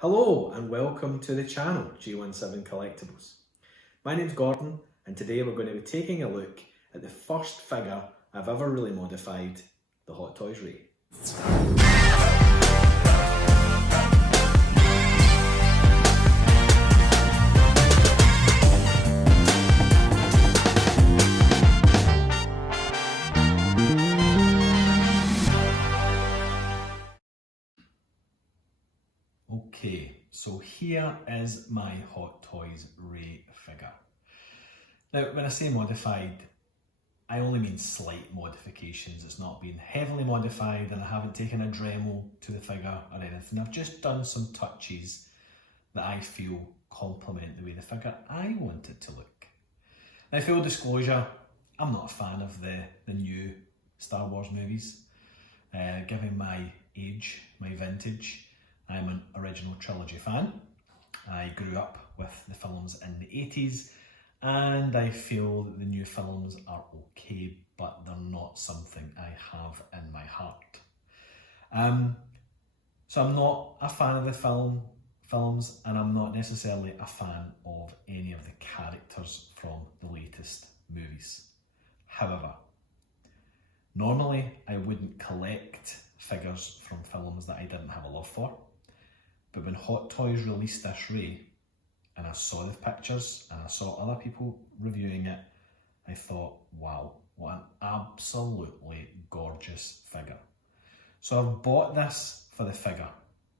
Hello and welcome to the channel G17 Collectibles. My name's Gordon and today we're going to be taking a look at the first figure I've ever really modified, the Hot Toys Rey. Okay, so here is my Hot Toys Rey figure. Now, when I say modified, I only mean slight modifications. It's not been heavily modified and I haven't taken a Dremel to the figure or anything. I've just done some touches that I feel complement the way the figure I want it to look. Now, full disclosure, I'm not a fan of the new Star Wars movies. Given my age, my vintage, I'm an original trilogy fan. I grew up with the films in the 80s and I feel that the new films are okay, but they're not something I have in my heart. So I'm not a fan of the films and I'm not necessarily a fan of any of the characters from the latest movies. However, normally I wouldn't collect figures from films that I didn't have a love for. But when Hot Toys released this Rey, and I saw the pictures and I saw other people reviewing it, I thought, wow, what an absolutely gorgeous figure. So I've bought this for the figure,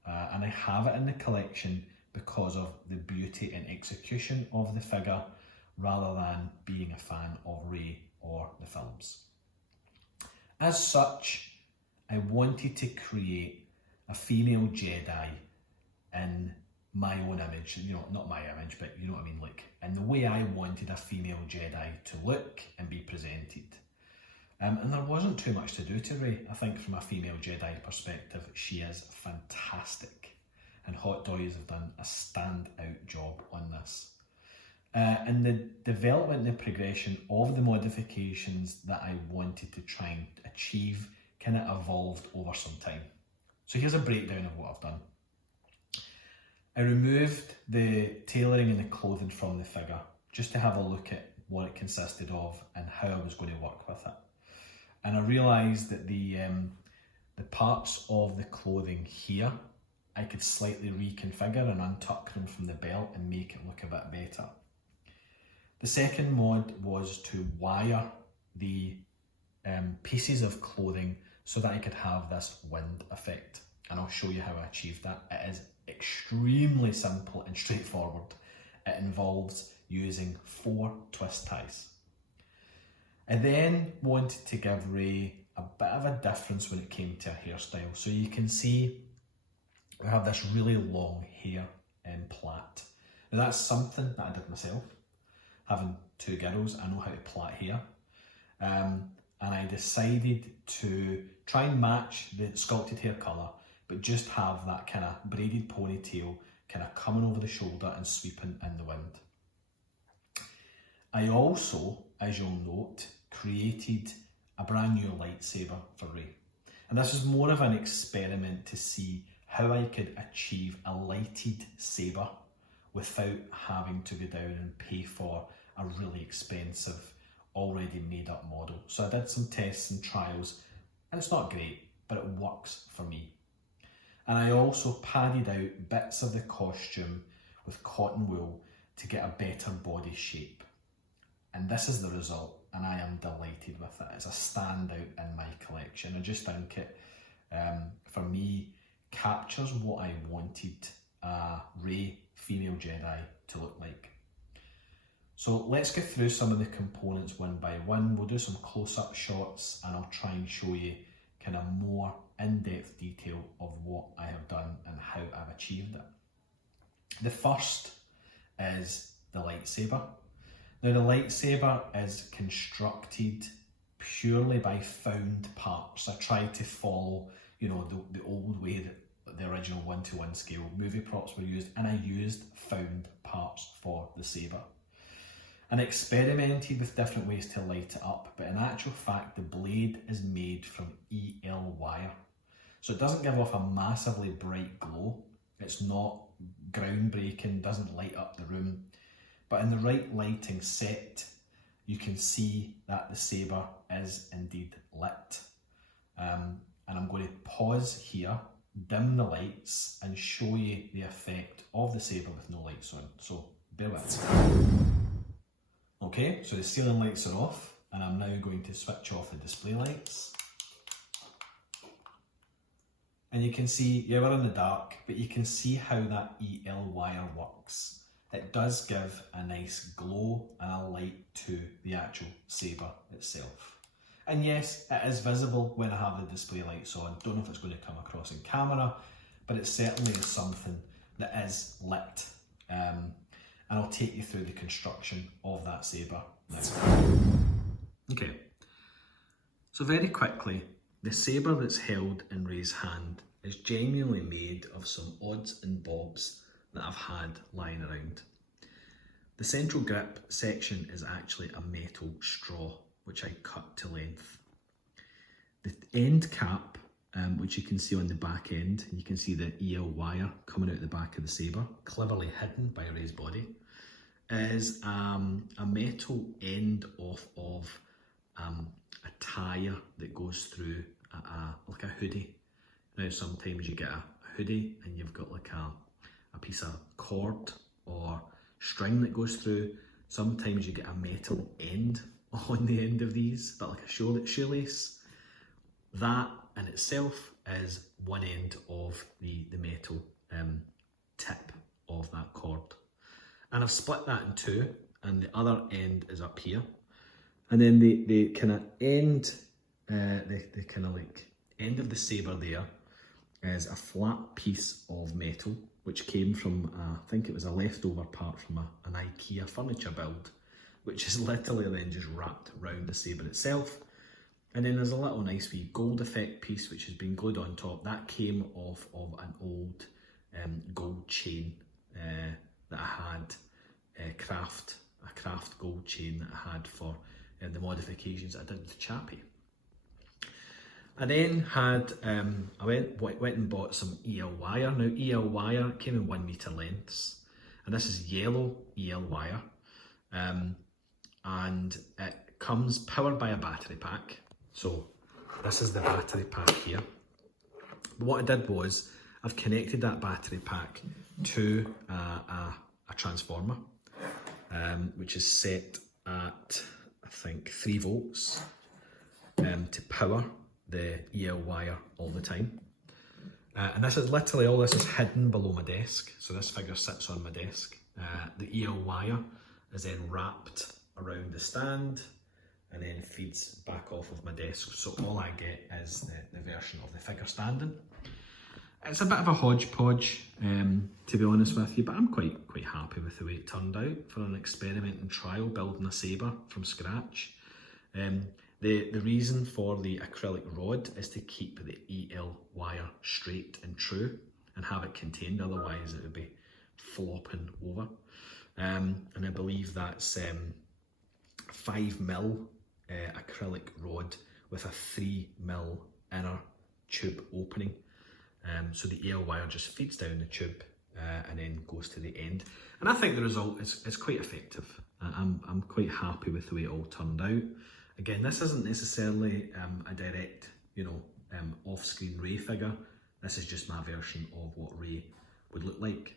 and I have it in the collection because of the beauty and execution of the figure, rather than being a fan of Rey or the films. As such, I wanted to create a female Jedi in my own image, not my image, but you know what I mean, like in the way I wanted a female Jedi to look and be presented. And there wasn't too much to do to Rey. I think from a female Jedi perspective, she is fantastic. And Hot Toys have done a standout job on this. And the development and the progression of the modifications that I wanted to try and achieve kind of evolved over some time. So here's a breakdown of what I've done. I removed the tailoring and the clothing from the figure just to have a look at what it consisted of and how I was going to work with it. And I realised that the parts of the clothing here, I could slightly reconfigure and untuck them from the belt and make it look a bit better. The second mod was to wire the pieces of clothing so that I could have this wind effect. And I'll show you how I achieved that. It is extremely simple and straightforward. It involves using 4 twist ties. I then wanted to give Rey a bit of a difference when it came to a hairstyle. So you can see we have this really long hair in plait. Now that's something that I did myself. Having 2 girls, I know how to plait hair. And I decided to try and match the sculpted hair colour, but just have that kind of braided ponytail kind of coming over the shoulder and sweeping in the wind. I also, as you'll note, created a brand new lightsaber for Rey. And this was more of an experiment to see how I could achieve a lighted saber without having to go down and pay for a really expensive, already made up model. So I did some tests and trials, and it's not great, but it works for me. And I also padded out bits of the costume with cotton wool to get a better body shape. And this is the result, and I am delighted with it. It's a standout in my collection. I just think it, for me, captures what I wanted a Rey female Jedi to look like. So let's go through some of the components one by one. We'll do some close-up shots and I'll try and show you kind of more in-depth detail of what I have done and how I've achieved it. The first is the lightsaber. Now the lightsaber is constructed purely by found parts. I tried to follow, the old way that the original 1:1 scale movie props were used, and I used found parts for the saber. And experimented with different ways to light it up, but in actual fact the blade is made from EL wire. So it doesn't give off a massively bright glow, it It's not groundbreaking, doesn't light up the room, but in the right lighting set, you can see that the saber is indeed lit. And I'm going to pause here, dim the lights, and show you the effect of the saber with no lights on. So bear with me. Okay, so the ceiling lights are off, and I'm now going to switch off the display lights. And you can see, yeah, we're in the dark, but you can see how that EL wire works. It does give a nice glow and a light to the actual saber itself. And yes, it is visible when I have the display lights on. Don't know if it's going to come across in camera, but it certainly is something that is lit. And I'll take you through the construction of that saber now. Okay, so very quickly, the saber that's held in Rey's hand is genuinely made of some odds and bobs that I've had lying around. The central grip section is actually a metal straw, which I cut to length. The end cap, which you can see on the back end, and you can see the EL wire coming out the back of the saber, cleverly hidden by Rey's body, is a metal end off of a tire that goes through like a hoodie. Now sometimes you get a hoodie and you've got like a piece of cord or string that goes through. Sometimes you get a metal end on the end of these, but like a shoelace. That in itself is one end of the metal tip of that cord. And I've split that in two, and the other end is up here. And then the kind of end, the kind of like end of the saber there is a flat piece of metal, which came from, I think it was a leftover part from an IKEA furniture build, which is literally then just wrapped around the saber itself. And then there's a little nice wee gold effect piece which has been glued on top. That came off of an old gold chain that I had, a craft gold chain that I had for the modifications I did with Chappie. I then had, I went and bought some EL wire. Now EL wire came in 1 metre lengths, and this is yellow EL wire, and it comes powered by a battery pack. So this is the battery pack here. But what I did was, I've connected that battery pack to a transformer, which is set at, I think, 3 volts to power the EL wire all the time. And this is literally, all this is hidden below my desk. So this figure sits on my desk. The EL wire is then wrapped around the stand and then feeds back off of my desk. So all I get is the version of the figure standing. It's a bit of a hodgepodge, to be honest with you, but I'm quite happy with the way it turned out for an experiment and trial building a saber from scratch. The reason for the acrylic rod is to keep the EL wire straight and true and have it contained, otherwise it would be flopping over. And I believe that's 5mm acrylic rod with a 3mm inner tube opening. So the EL wire just feeds down the tube and then goes to the end. And I think the result is quite effective. I'm quite happy with the way it all turned out. Again, this isn't necessarily a direct, off-screen Rey figure. This is just my version of what Rey would look like.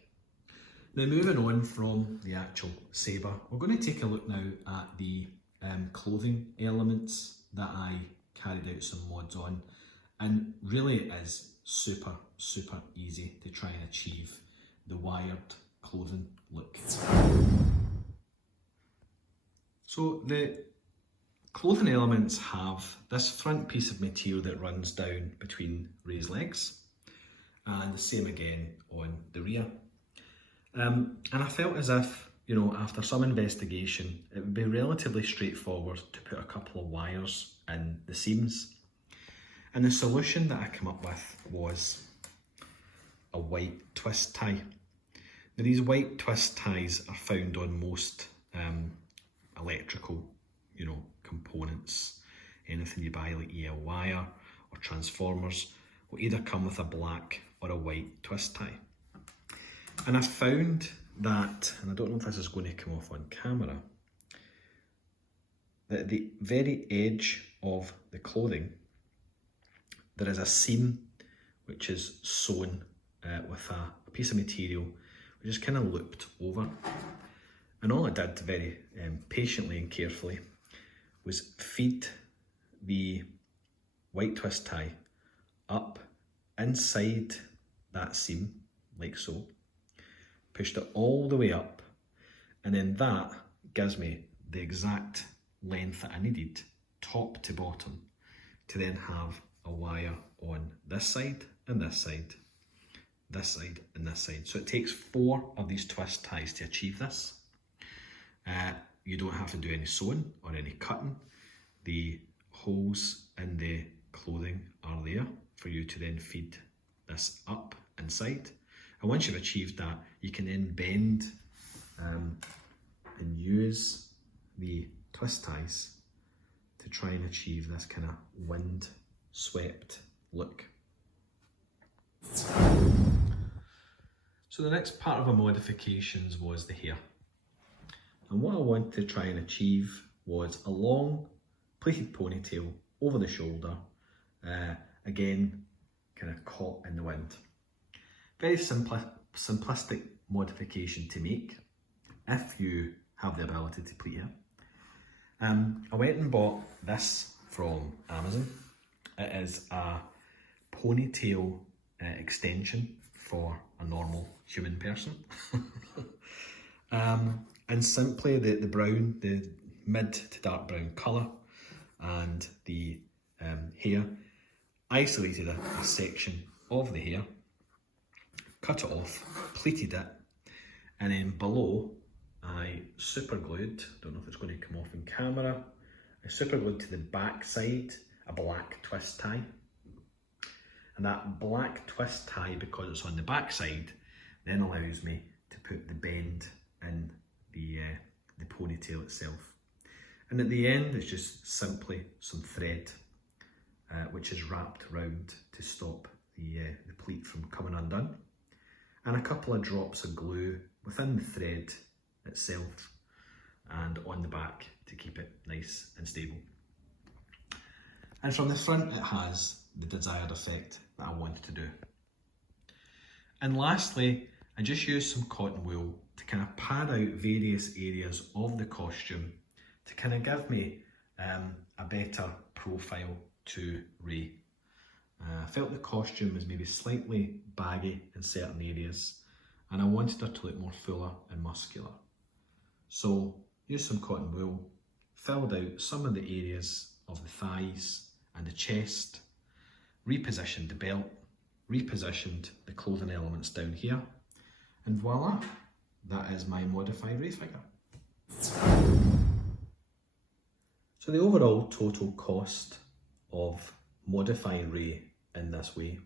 Now, moving on from the actual saber, we're going to take a look now at the clothing elements that I carried out some mods on. And really it is super easy to try and achieve the wired clothing look. So the clothing elements have this front piece of material that runs down between Rey's legs, and the same again on the rear. And I felt as if, after some investigation, it would be relatively straightforward to put a couple of wires in the seams. And the solution that I came up with was a white twist tie. Now, these white twist ties are found on most electrical, components. Anything you buy like EL wire or transformers will either come with a black or a white twist tie. And I found that, and I don't know if this is going to come off on camera, that at the very edge of the clothing, there is a seam which is sewn with a piece of material which is kind of looped over. And all I did very patiently and carefully was feed the white twist tie up inside that seam, like so, pushed it all the way up, and then that gives me the exact length that I needed, top to bottom, to then have a wire on this side and this side, this side and this side. So it takes 4 of these twist ties to achieve this. You don't have to do any sewing or any cutting. The holes in the clothing are there for you to then feed this up inside. And once you've achieved that, you can then bend and use the twist ties to try and achieve this kind of wind swept look. So the next part of our modifications was the hair. And what I wanted to try and achieve was a long pleated ponytail over the shoulder, again kind of caught in the wind. Very simplistic modification to make if you have the ability to pleat hair. I went and bought this from Amazon. It is a ponytail extension for a normal human person. And simply the brown, the mid to dark brown colour, and the hair, isolated a section of the hair, cut it off, pleated it, and then below I super glued, don't know if it's going to come off in camera, I super glued to the back side a black twist tie. And that black twist tie, because it's on the back side, then allows me to put the bend in the ponytail itself. And at the end, it's just simply some thread which is wrapped round to stop the pleat from coming undone, and a couple of drops of glue within the thread itself and on the back to keep it nice and stable. And from the front, it has the desired effect that I wanted to do. And lastly, I just used some cotton wool to kind of pad out various areas of the costume to kind of give me a better profile to Rey. I felt the costume was maybe slightly baggy in certain areas, and I wanted her to look more fuller and muscular. So used some cotton wool, filled out some of the areas of the thighs and the chest, repositioned the belt, repositioned the clothing elements down here, and voila, that is my modified Rey figure. So the overall total cost of modifying Rey in this way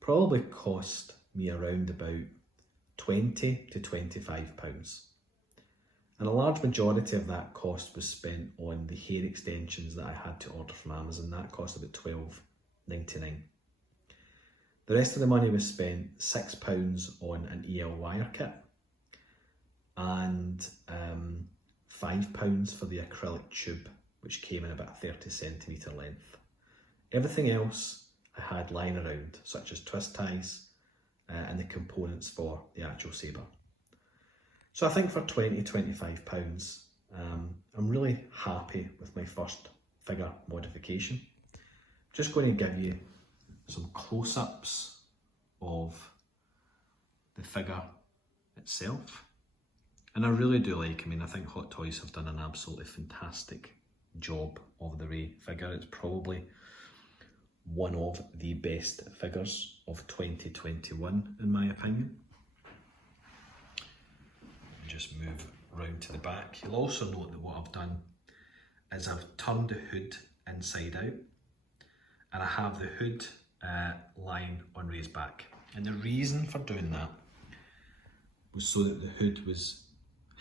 probably cost me around about £20 to £25. And a large majority of that cost was spent on the hair extensions that I had to order from Amazon. That cost about £12.99. The rest of the money was spent £6 on an EL wire kit and £5 for the acrylic tube, which came in about 30cm length. Everything else I had lying around, such as twist ties and the components for the actual saber. So I think for £20 to £25, I'm really happy with my first figure modification. Just going to give you some close-ups of the figure itself. And I really do like, I think Hot Toys have done an absolutely fantastic job of the Rey figure. It's probably one of the best figures of 2021 in my opinion. Just move round to the back. You'll also note that what I've done is I've turned the hood inside out, and I have the hood lying on Rey's back. And the reason for doing that was so that the hood was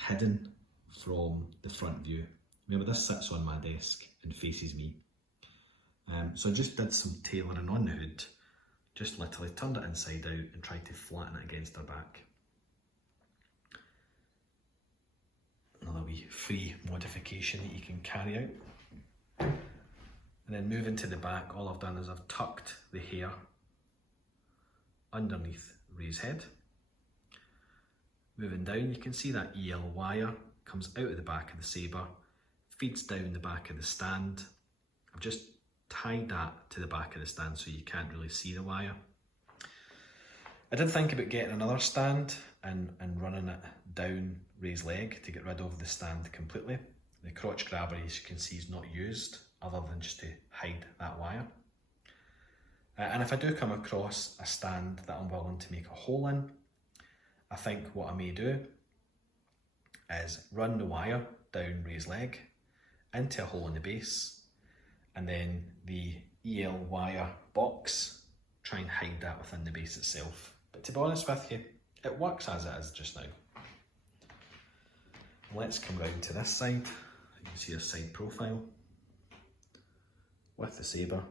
hidden from the front view. Remember, this sits on my desk and faces me. So I just did some tailoring on the hood, just literally turned it inside out and tried to flatten it against her back. wee free modification that you can carry out. And then moving to the back, all I've done is I've tucked the hair underneath Rey's head. Moving down, you can see that EL wire comes out of the back of the saber, feeds down the back of the stand. I've just tied that to the back of the stand so you can't really see the wire. I did think about getting another stand and running it down Rey's leg to get rid of the stand completely. The crotch grabber, as you can see, is not used other than just to hide that wire. And if I do come across a stand that I'm willing to make a hole in, I think what I may do is run the wire down Rey's leg into a hole in the base, and then the EL wire box, try and hide that within the base itself. But to be honest with you, it works as it is just now. Let's come round to this side. You can see a side profile with the saber.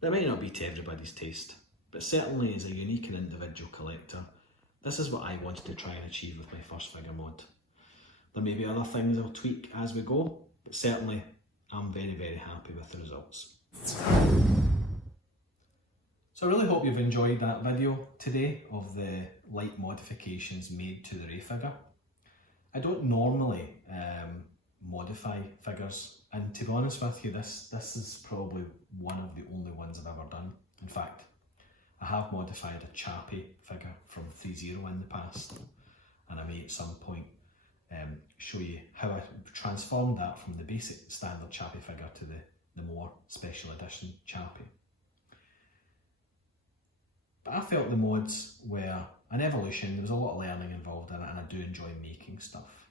That might not be to everybody's taste, but certainly as a unique and individual collector, this is what I wanted to try and achieve with my first figure mod. There may be other things I'll tweak as we go, but certainly I'm very, very happy with the results. So I really hope you've enjoyed that video today of the light modifications made to the Rey figure. I don't normally modify figures, and to be honest with you, this is probably one of the only ones I've ever done. In fact, I have modified a Chappie figure from 3.0 in the past, and I may at some point show you how I transformed that from the basic standard Chappie figure to the more special edition Chappie. But I felt the mods were an evolution. There was a lot of learning involved in it, and I do enjoy making stuff.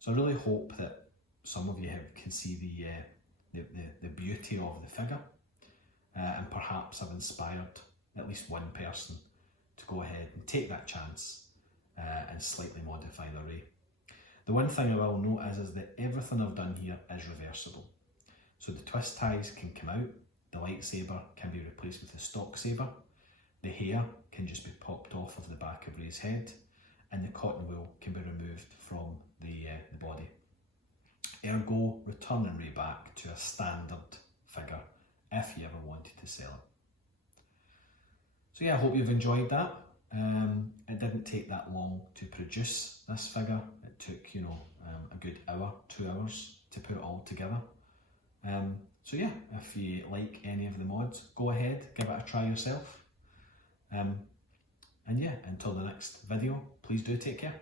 So I really hope that some of you can see the beauty of the figure, and perhaps I've inspired at least one person to go ahead and take that chance and slightly modify the Rey. The one thing I will note is that everything I've done here is reversible. So the twist ties can come out, the lightsaber can be replaced with the stock saber, the hair can just be popped off of the back of Rey's head, and the cotton wool can be removed from the body. Ergo, returning Rey back to a standard figure if you ever wanted to sell it. So yeah, I hope you've enjoyed that. It didn't take that long to produce this figure. It took, a good hour, 2 hours to put it all together. So yeah, if you like any of the mods, go ahead, give it a try yourself. And yeah, until the next video, please do take care.